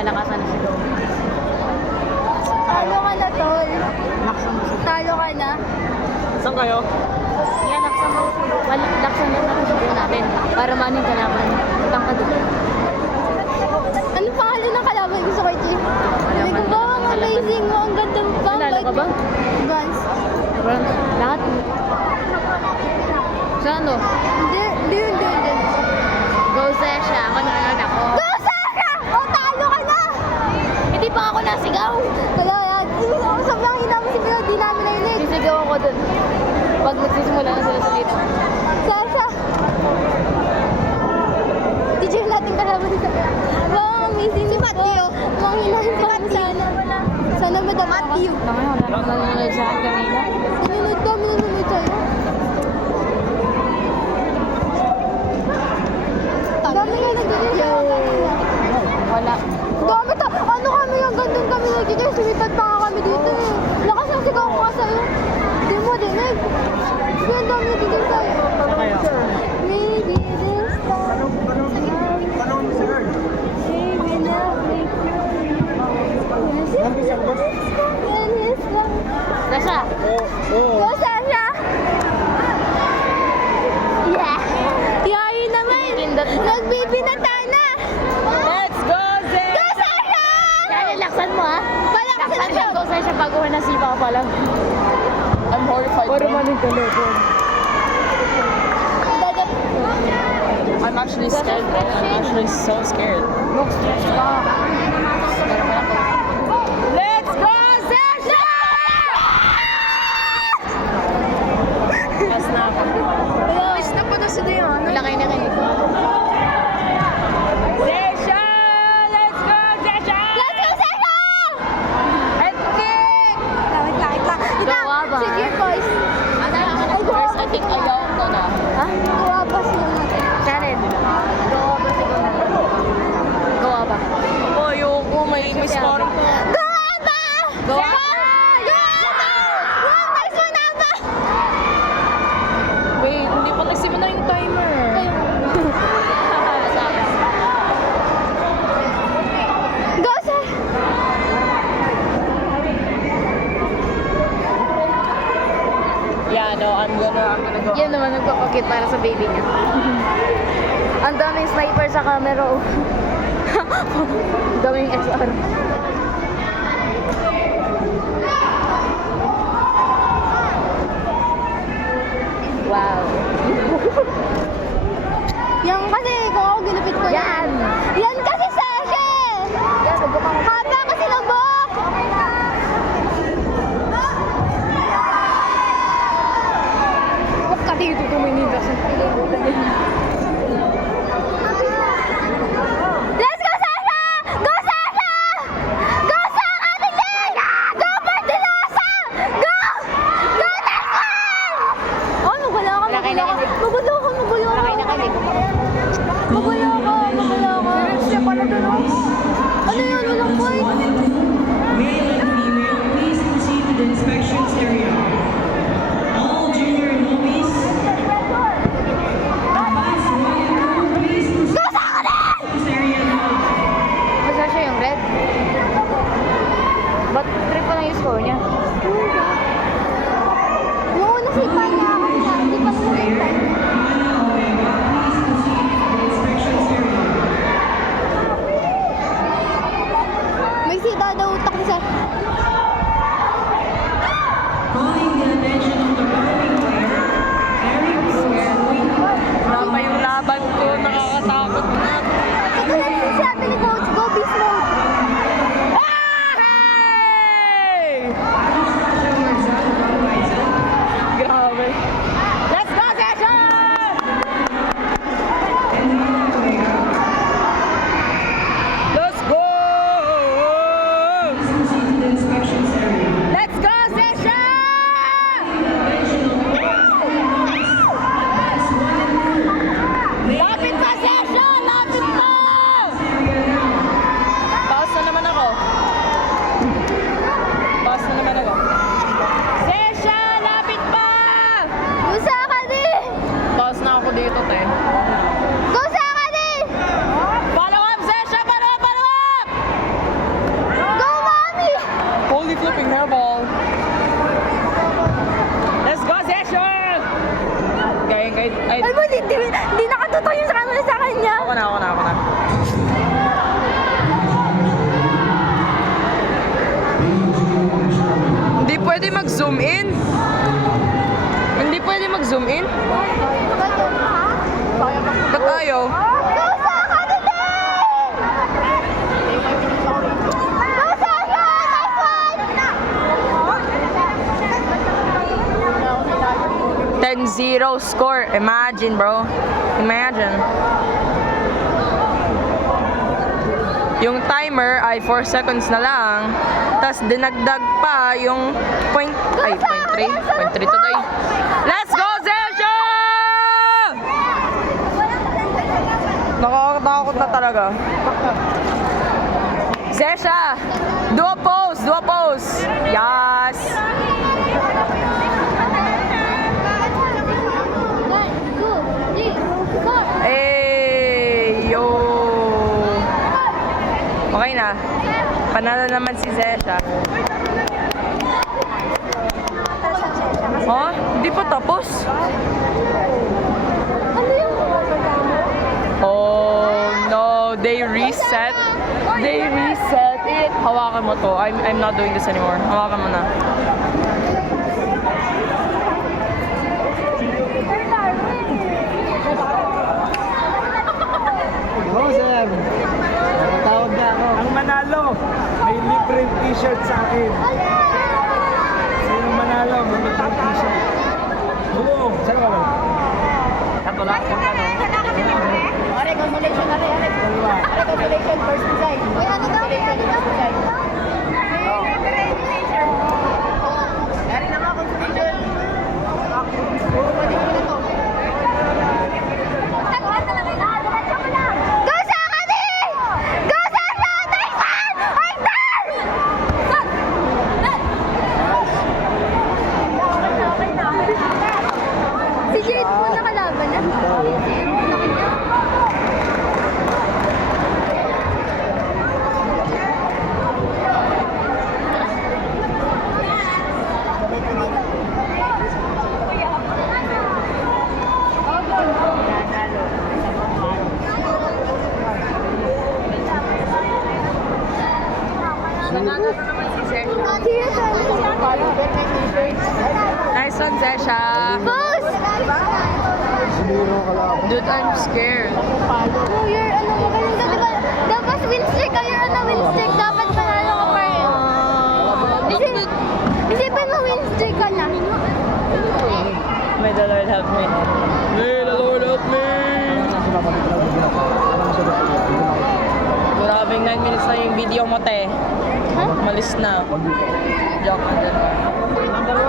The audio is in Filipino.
Kalakasan na si Dom. Talo ka na, tol. Talo ka na. Saan kayo? Yan, laksan na natin natin para maning kalaban. Utang ka doon. Ano pangalan ng kalaban ko sa Koichi? Sabi ko ba, ang amazing mo, ang ganda mo pa. Nalo ka ba? Bronze. Lahat? Sa ano? Hindi. Go Sesha. Ako nanonood ako. Go, Sarah! O, talo ka na! Hindi pa ako nasigaw. Kaya yan, sobrang hina mo si Milo, di namin nainig. Sisigaw ako doon. Pag nagsisimula na sila sa dito. Sasha! Teacher natin kalaban sa... Wow, amazing si Matthew. Ang hinahin pa mo sana. Sana madama ako. Matthew. Wala akong nanonood sa akin kanina. Nanonood sa'yo. Ang dami nga nag-video. Wala. Dami ta. Ano kami yung gandun kami nag-video. Sumipad pa nga kami dito eh. Lakas ang sigaw ko nga sa'yo. Di mo dinig. Kaya ang dami nag-video sa'yo. Saan kayo? Maybe this time. Tanong mo si Earl. Maybe now make you in his love. Sasha. Oo. Go, Sasha! Yeah! Yayi naman! Nagbibinata na! Let's go, Zed! Go, Sasha! Kaya laksan mo ha. Palakasan na siya! Go Sesha pag uwi na sipa pa lang. I'm horrified. Para maning kalaban. I'm actually scared, bro. I'm actually so scared. Look, stress ka. Let's go, Sasha! Mas na ako. Miss na po na si Dion. Wala kayo nakinig. Sasha! Let's go, Sasha! Let's go, Sasha! Head kick! Wait lang. Gawa ba? Sige, boys. First, I think ayaw ko na. Ha? Gawa pa sila natin. Sharon. Gawa ba siguro na? Gawa ba? Oh, ayoko. May score ko. Gawa ba? Gawa Gawa ba? Wow, nice one, Alba! Wait, hindi pa nagsimula yung timer. Go, sir! Yeah, no, I'm gonna go. Yan naman nagpapakit para sa baby niya. Ang daming sniper sa camera. Oh. Ang daming XR. Wow. Yan kasi, kung ako ginupit ko Yan! Yan kasi, Sasha! Yan, magbuka mo. Haba kasi ng buhok! Huwag ka dito tumingin kasi. Let's go, Sasha! Go, Sasha! Go, Sasha! Bilis! Go, Bartilosa! Go! Go, next one! Oh, magulo ka, Wala kayo nakinig. Magulo ka. Wala kayo nakinig. Magulo ka. Siya pala doon, oh. Ano yun? Walang point? Male and female, please proceed to the inspections area. All junior novice, class 1 and 2, please proceed to the inspections area now. Basta siya yung red. Ba't trip pa lang yung score niya? Yung unang sipa niya ako niya. Hindi pa mo sipa niya. Hannah Omega, please proceed to the inspections area. May sita daw utak niya. Calling the attention of the following player, Eric Rose. Wala yung laban ko. Nakakatakot na. Ito lang yung sabi ni Coach, go beast mode. Hey! Grabe. side. Ay, hindi nakatotoo yung sa camera sa kanya. Ako na. Hindi pwede mag-zoom in. Hindi pwede mag-zoom in. Ba't ayaw? Gausa ka din! Gausa ka! Nice one! 10-0 score. Imagine, bro. Imagine. Yung timer ay 4 seconds na lang. Tapos dinagdag pa yung point 3 today. Let's go, Zesha! Nakakatakot na talaga. Zesha! Do a pose! Yes! Hey, yo! Okay na. Panalo naman si Zesha. Oh, hindi pa tapos. Oh no, they reset it. Hawakan mo to. I'm not doing this anymore. Hawakan mo na. Oo, sir. Tawag na ako. Ang manalo, may libreng t-shirt sa akin. Sino manalo, may libreng t-shirt. Oo, sir. Katulak mo ka, no? Are, consolation na rin. Are, consolation, first design. Uy, ano daw? First design. Are na nga, consolation. Puro pa din ko na to. Gausa ka din! Gausa ka! Nice one! Right there! Si Jade po nakalaban na. Nanalo naman si Zesha. Nice one, Zesha. Dude, I'm scared. Oh, you're ano, magaling ka, diba? Dapat win streak ka, you're on a win streak. Dapat panalo ka pa rin. Isipin mo win streak ka na. May the Lord help me. May the Lord help me. Grabing 9 minutes na yung video mo, te. Malis na. Joke lang din. Number 1.